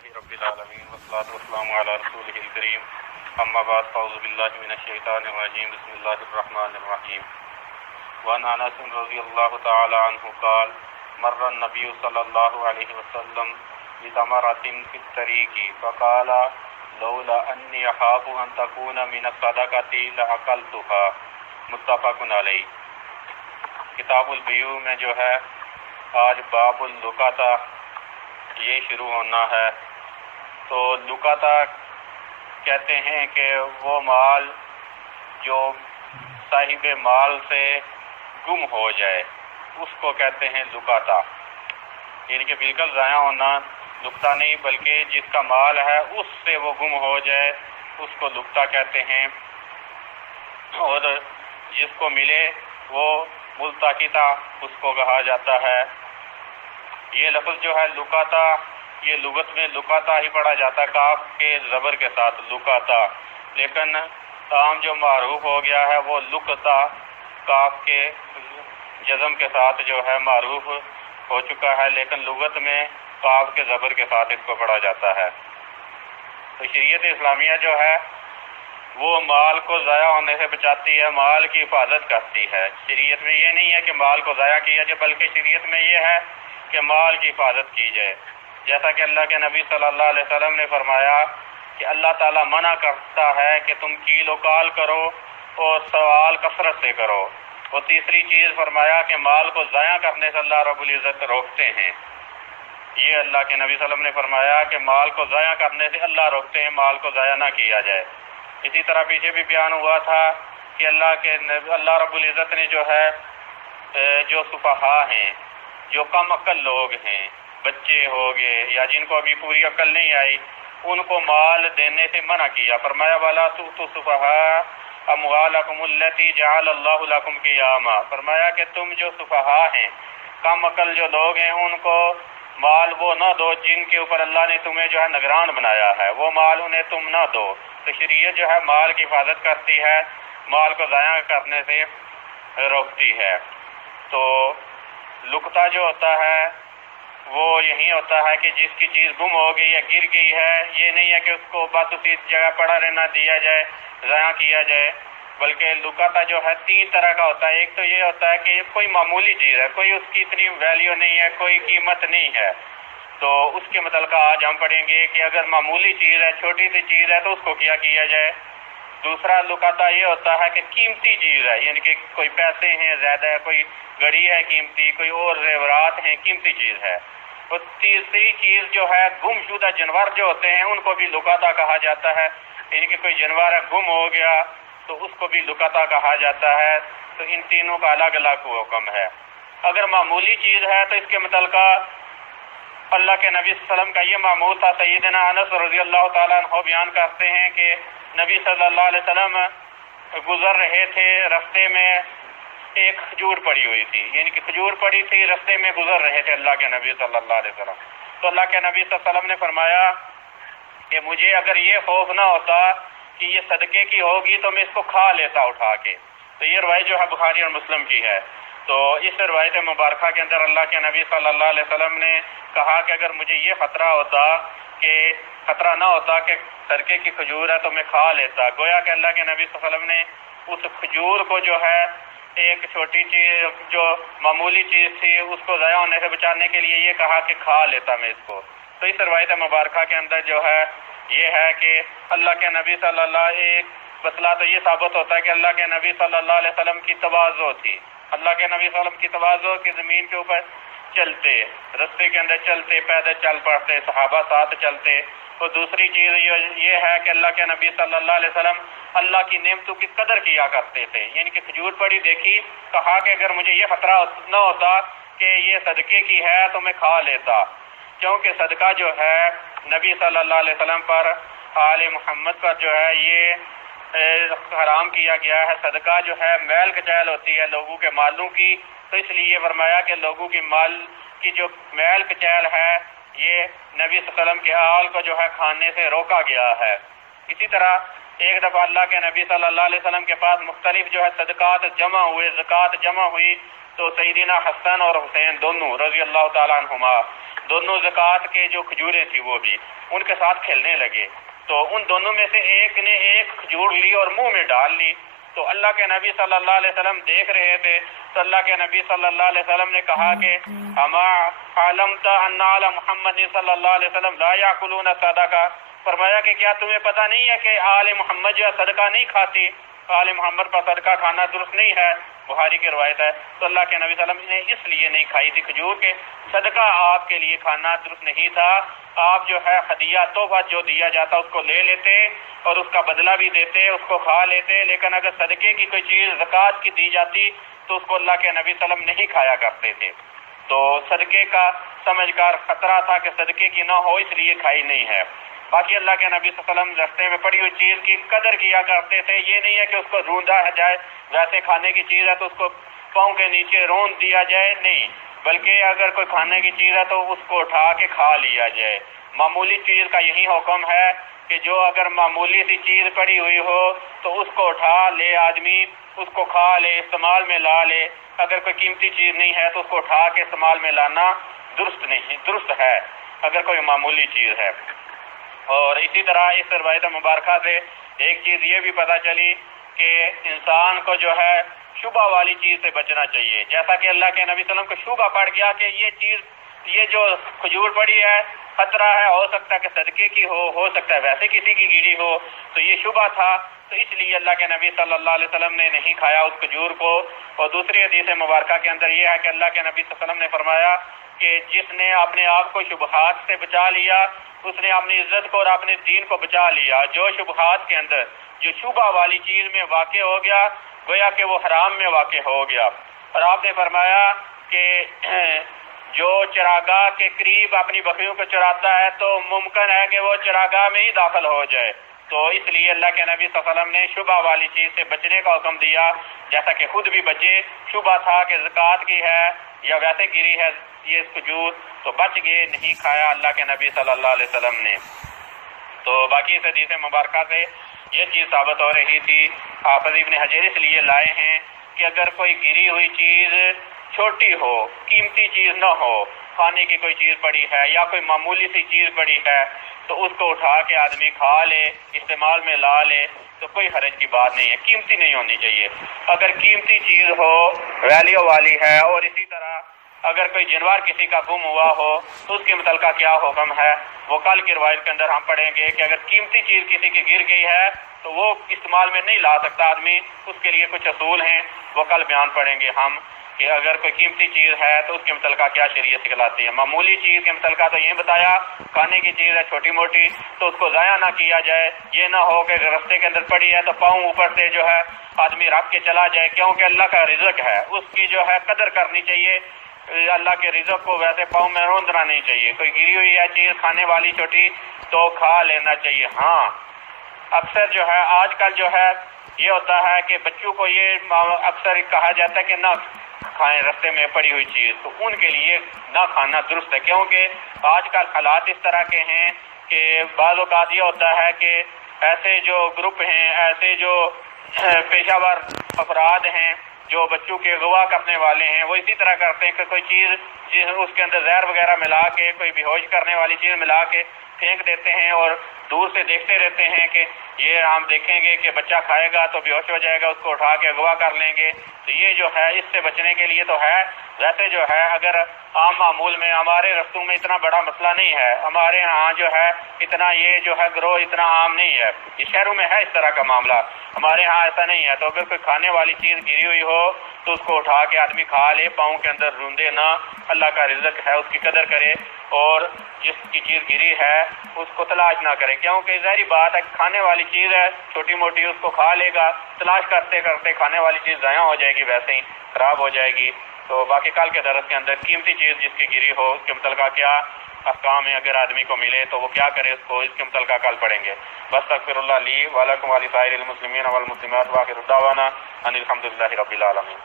لله رب العالمين والصلاة والسلام على رسوله الكريم أما بعد فأعوذ بالله من الشيطان الرجيم بسم الله الرحمن الرحيم وعن أنس رضي الله تعالى عنه قال مر النبي صلى الله عليه وسلم بثمرة في الطريق فقال لولا أني أخاف أن تكون من الصدقة لأكلتها متفق علیہ۔ کتاب البیوع میں جو ہے آج باب اللقطہ یہ شروع ہونا ہے۔ تو لقطہ کہتے ہیں کہ وہ مال جو صاحب مال سے گم ہو جائے اس کو کہتے ہیں لقطہ، یعنی کہ بالکل ضائع ہونا لقطہ نہیں بلکہ جس کا مال ہے اس سے وہ گم ہو جائے اس کو لقطہ کہتے ہیں، اور جس کو ملے وہ ملتقطہ اس کو کہا جاتا ہے۔ یہ لفظ جو ہے لقطہ یہ لغت میں لقطہ ہی پڑھا جاتا ہے کاف کے زبر کے ساتھ لقطہ، لیکن عام جو معروف ہو گیا ہے وہ لقطہ کاف کے جزم کے ساتھ جو ہے معروف ہو چکا ہے، لیکن لغت میں کاف کے زبر کے ساتھ اس کو پڑھا جاتا ہے۔ تو شریعت اسلامیہ جو ہے وہ مال کو ضائع ہونے سے بچاتی ہے، مال کی حفاظت کرتی ہے۔ شریعت میں یہ نہیں ہے کہ مال کو ضائع کیا جائے بلکہ شریعت میں یہ ہے کہ مال کی حفاظت کی جائے، جیسا کہ اللہ کے نبی صلی اللہ علیہ وسلم نے فرمایا کہ اللہ تعالیٰ منع کرتا ہے کہ تم کیل و کال کرو اور سوال کثرت سے کرو، اور تیسری چیز فرمایا کہ مال کو ضائع کرنے سے اللہ رب العزت روکتے ہیں۔ یہ اللہ کے نبی صلی اللہ علیہ وسلم نے فرمایا کہ مال کو ضائع کرنے سے اللہ روکتے ہیں، مال کو ضائع نہ کیا جائے۔ اسی طرح پیچھے بھی بیان ہوا تھا کہ اللہ رب العزت نے جو ہے جو سفہاء ہیں، جو کم عقل لوگ ہیں، بچے ہو گئے یا جن کو ابھی پوری عقل نہیں آئی، ان کو مال دینے سے منع کیا۔ فرمایا وَلَا تُؤْتُوا السُّفَهَاءَ أَمْوَالَكُمُ الَّتِي جَعَلَ اللَّهُ لَكُمْ قِيَامًا، فرمایا کہ تم جو سفہاء ہیں، کم عقل جو لوگ ہیں، ان کو مال وہ نہ دو جن کے اوپر اللہ نے تمہیں جو ہے نگران بنایا ہے، وہ مال انہیں تم نہ دو۔ تو شریعت جو ہے مال کی حفاظت کرتی ہے، مال کو ضائع کرنے سے روکتی ہے۔ تو لقطہ جو ہوتا ہے وہ یہی ہوتا ہے کہ جس کی چیز گم ہو گئی یا گر گئی ہے، یہ نہیں ہے کہ اس کو بس اسی جگہ پڑا رہنا دیا جائے، ضائع کیا جائے، بلکہ لقطہ جو ہے تین طرح کا ہوتا ہے۔ ایک تو یہ ہوتا ہے کہ کوئی معمولی چیز ہے، کوئی اس کی اتنی ویلیو نہیں ہے، کوئی قیمت نہیں ہے، تو اس کے متعلقہ آج ہم پڑھیں گے کہ اگر معمولی چیز ہے، چھوٹی سی چیز ہے تو اس کو کیا جائے۔ دوسرا لقطہ یہ ہوتا ہے کہ قیمتی چیز ہے، یعنی کہ کوئی پیسے ہیں زیادہ ہے، کوئی گھڑی ہے قیمتی، کوئی اور زیورات ہیں، قیمتی چیز ہے۔ اور تیسری چیز جو ہے گم شدہ جانور جو ہوتے ہیں ان کو بھی لقطہ کہا جاتا ہے، یعنی کہ کوئی جانور گم ہو گیا تو اس کو بھی لقطہ کہا جاتا ہے۔ تو ان تینوں کا الگ الگ حکم ہے۔ اگر معمولی چیز ہے تو اس کے متعلقہ اللہ کے نبی صلی اللہ علیہ وسلم کا یہ معمول تھا۔ سیدنا انس رضی اللہ تعالیٰ عنہ بیان کرتے ہیں کہ نبی صلی اللہ علیہ وسلم گزر رہے تھے، رستے میں ایک کھجور پڑی ہوئی تھی، یعنی کہ کھجور پڑی تھی، رستے میں گزر رہے تھے اللہ کے نبی صلی اللہ علیہ وسلم۔ تو اللہ کے نبی صلی اللہ علیہ وسلم نے فرمایا کہ مجھے اگر یہ خوف نہ ہوتا کہ یہ صدقے کی ہوگی تو میں اس کو کھا لیتا اٹھا کے۔ تو یہ روایت جو ہے بخاری اور مسلم کی ہے۔ تو اس روایت مبارکہ کے اندر اللہ کے نبی صلی اللہ علیہ وسلم نے کہا کہ اگر مجھے یہ خطرہ نہ ہوتا کہ صدقے کی کھجور ہے تو میں کھا لیتا۔ گویا کہ اللہ کے نبی صلی اللہ علیہ وسلم نے اس کھجور کو جو ہے ایک چھوٹی چیز جو معمولی چیز تھی اس کو ضائع ہونے سے بچانے کے لیے یہ کہا کہ کھا لیتا میں اس کو۔ تو اس روایت مبارکہ کے اندر جو ہے یہ ہے کہ اللہ کے نبی صلی اللہ ایک مسئلہ تو یہ ثابت ہوتا ہے کہ اللہ کے نبی صلی اللہ علیہ وسلم کی تواضع تھی۔ اللہ کے نبی صلی اللہ علیہ وسلم کی تواضع کہ زمین کے اوپر چلتے، رستے کے اندر چلتے، پیدل چل پڑتے، صحابہ ساتھ چلتے۔ اور دوسری چیز یہ ہے کہ اللہ کے نبی صلی اللہ علیہ وسلم اللہ کی نعمتوں کی قدر کیا کرتے تھے، یعنی کہ کھجور پڑی دیکھی، کہا کہ اگر مجھے یہ خطرہ نہ ہوتا کہ یہ صدقے کی ہے تو میں کھا لیتا، کیونکہ صدقہ جو ہے نبی صلی اللہ علیہ وسلم پر، آل محمد پر جو ہے یہ حرام کیا گیا ہے۔ صدقہ جو ہے میل کچیل ہوتی ہے لوگوں کے مالوں کی، تو اس لیے فرمایا کہ لوگوں کی مال کی جو میل کچیل ہے یہ نبی صلی اللہ علیہ وسلم کے آل کو جو ہے کھانے سے روکا گیا ہے۔ اسی طرح ایک دفعہ اللہ کے نبی صلی اللہ علیہ وسلم کے پاس مختلف جو ہے صدقات جمع ہوئے، زکوٰۃ جمع ہوئی، تو سیدنا حسن اور حسین دونوں رضی اللہ تعالیٰ عنہما دونوں زکوٰۃ کے جو کھجوریں تھی وہ بھی ان کے ساتھ کھیلنے لگے، تو ان دونوں میں سے ایک نے ایک کھجور لی اور منہ میں ڈال لی، تو اللہ کے نبی صلی اللہ علیہ وسلم دیکھ رہے تھے، تو اللہ کے نبی صلی اللہ علیہ وسلم نے کہا کہ اما علمت ان آل محمد صلی اللہ علیہ وسلم لا یاکلون صدقہ، فرمایا کہ کیا تمہیں پتہ نہیں ہے کہ آل محمد جو صدقہ نہیں کھاتی، آل محمد پر صدقہ کھانا درست نہیں ہے، بخاری کی روایت ہے۔ تو اللہ کے نبی صلی اللہ علیہ وسلم نے اس لیے نہیں کھائی تھی کھجور کے صدقہ آپ کے لیے کھانا درست نہیں تھا، آپ جو ہے ہدیہ تحفہ جو دیا جاتا اس کو لے لیتے اور اس کا بدلہ بھی دیتے، اس کو کھا لیتے، لیکن اگر صدقے کی کوئی چیز زکوٰۃ کی دی جاتی تو اس کو اللہ کے نبی صلی اللہ علیہ وسلم نہیں کھایا کرتے تھے، تو صدقے کا سمجھ کر خطرہ تھا کہ صدقے کی نہ ہو اس لیے کھائی نہیں ہے۔ باقی اللہ کے نبی صلی اللہ علیہ وسلم رستے میں پڑی ہوئی چیز کی قدر کیا کرتے تھے، یہ نہیں ہے کہ اس کو روندا جائے، ویسے کھانے کی چیز ہے تو اس کو پاؤں کے نیچے روند دیا جائے، نہیں، بلکہ اگر کوئی کھانے کی چیز ہے تو اس کو اٹھا کے کھا لیا جائے۔ معمولی چیز کا یہی حکم ہے کہ جو اگر معمولی سی چیز پڑی ہوئی ہو تو اس کو اٹھا لے آدمی، اس کو کھا لے، استعمال میں لا لے، اگر کوئی قیمتی چیز نہیں ہے تو اس کو اٹھا کے استعمال میں لانا درست ہے اگر کوئی معمولی چیز ہے۔ اور اسی طرح اس روایت مبارکہ سے ایک چیز یہ بھی پتہ چلی کہ انسان کو جو ہے شبہ والی چیز سے بچنا چاہیے، جیسا کہ اللہ کے نبی صلی اللہ علیہ وسلم کو شبہ پڑ گیا کہ یہ جو کھجور پڑی ہے خطرہ ہے، ہو سکتا ہے کہ صدقے کی ہو سکتا ہے ویسے کسی کی گری ہو، تو یہ شبہ تھا، تو اس لیے اللہ کے نبی صلی اللہ علیہ وسلم نے نہیں کھایا اس کھجور کو۔ اور دوسری حدیث مبارکہ کے اندر یہ ہے کہ اللہ کے نبی صلی اللہ علیہ وسلم نے فرمایا کہ جس نے اپنے آپ کو شبہات سے بچا لیا اس نے اپنی عزت کو اور اپنے دین کو بچا لیا۔ جو شبہات کے اندر جو شبہ والی چیز میں واقع ہو گیا گویا کہ وہ حرام میں واقع ہو گیا۔ اور آپ نے فرمایا کہ جو چراگاہ کے قریب اپنی بکریوں کو چراتا ہے تو ممکن ہے کہ وہ چراگاہ میں ہی داخل ہو جائے، تو اس لیے اللہ کے نبی صلی اللہ علیہ وسلم نے شبہ والی چیز سے بچنے کا حکم دیا، جیسا کہ خود بھی بچے۔ شبہ تھا کہ زکوٰۃ کی ہے یا ویسے گری ہے یہ کھجور، تو بچ گئے، نہیں کھایا اللہ کے نبی صلی اللہ علیہ وسلم نے۔ تو باقی اس حدیث مبارکہ سے یہ چیز ثابت ہو رہی تھی، حافظ ابن حجر اس لیے لائے ہیں کہ اگر کوئی گری ہوئی چیز چھوٹی ہو، قیمتی چیز نہ ہو، کھانے کی کوئی چیز پڑی ہے یا کوئی معمولی سی چیز پڑی ہے تو اس کو اٹھا کے آدمی کھا لے، استعمال میں لا لے تو کوئی حرج کی بات نہیں ہے، قیمتی نہیں ہونی چاہیے۔ اگر قیمتی چیز ہو، ویلیو والی ہے، اور اسی طرح اگر کوئی جانور کسی کا گم ہوا ہو تو اس کے متعلقہ کیا حکم ہے وہ کل کی روایت کے اندر ہم پڑھیں گے کہ اگر قیمتی چیز کسی کی گر گئی ہے تو وہ استعمال میں نہیں لا سکتا آدمی، اس کے لیے کچھ اصول ہیں وہ کل بیان پڑھیں گے ہم کہ اگر کوئی قیمتی چیز ہے تو اس کے متعلقہ کیا شریعت سکھلاتی ہے۔ معمولی چیز کے متعلقہ تو یہ بتایا، کھانے کی چیز ہے چھوٹی موٹی تو اس کو ضائع نہ کیا جائے، یہ نہ ہو کہ رستے کے اندر پڑی ہے تو پاؤں اوپر سے جو ہے آدمی رکھ کے چلا جائے، کیونکہ اللہ کا رزق ہے، اس کی جو ہے قدر کرنی چاہیے، اللہ کے رزق کو ویسے پاؤں میں روندنا نہیں چاہیے۔ کوئی گری ہوئی ہے چیز کھانے والی چھوٹی تو کھا لینا چاہیے۔ ہاں اکثر جو ہے آج کل جو ہے یہ ہوتا ہے کہ بچوں کو یہ اکثر کہا جاتا ہے کہ نہ کھائیں رستے میں پڑی ہوئی چیز، تو ان کے لیے نہ کھانا درست ہے، کیونکہ آج کل حالات اس طرح کے ہیں کہ بعض اوقات یہ ہوتا ہے کہ ایسے جو گروپ ہیں، ایسے جو پیشہ ور افراد ہیں جو بچوں کے اغوا کرنے والے ہیں، وہ اسی طرح کرتے ہیں کہ کوئی چیز اس کے اندر زہر وغیرہ ملا کے، کوئی بے ہوش کرنے والی چیز ملا کے پھینک دیتے ہیں اور دور سے دیکھتے رہتے ہیں کہ یہ ہم دیکھیں گے کہ بچہ کھائے گا تو بے ہوش ہو جائے گا، اس کو اٹھا کے اغوا کر لیں گے۔ تو یہ جو ہے اس سے بچنے کے لیے تو ہے، ویسے جو ہے اگر عام معمول میں ہمارے رستوں میں اتنا بڑا مسئلہ نہیں ہے، ہمارے ہاں جو ہے اتنا یہ جو ہے گروہ اتنا عام نہیں ہے، یہ شہروں میں ہے اس طرح کا معاملہ، ہمارے ہاں ایسا نہیں ہے۔ تو اگر کوئی کھانے والی چیز گری ہوئی ہو تو اس کو اٹھا کے آدمی کھا لے، پاؤں کے اندر روندے نہ، اللہ کا رزق ہے اس کی قدر کرے، اور جس کی چیز گری ہے اس کو تلاش نہ کرے، کیونکہ ظاہری بات ہے کھانے والی چیز ہے چھوٹی موٹی، اس کو کھا لے گا، تلاش کرتے کرتے کھانے والی چیز ضائع ہو جائے گی، ویسے ہی خراب ہو جائے گی۔ تو باقی کل کے درس کے اندر قیمتی چیز جس کی گری ہو اس کے متعلقہ کیا احکام ہے، اگر آدمی کو ملے تو وہ کیا کرے، اس کو اس کے متعلقہ کل پڑھیں گے۔ واستغفر اللہ لی ولکم ولسائر المسلمین والمسلمات، وآخر دعوانا ان الحمد للہ رب العالمین۔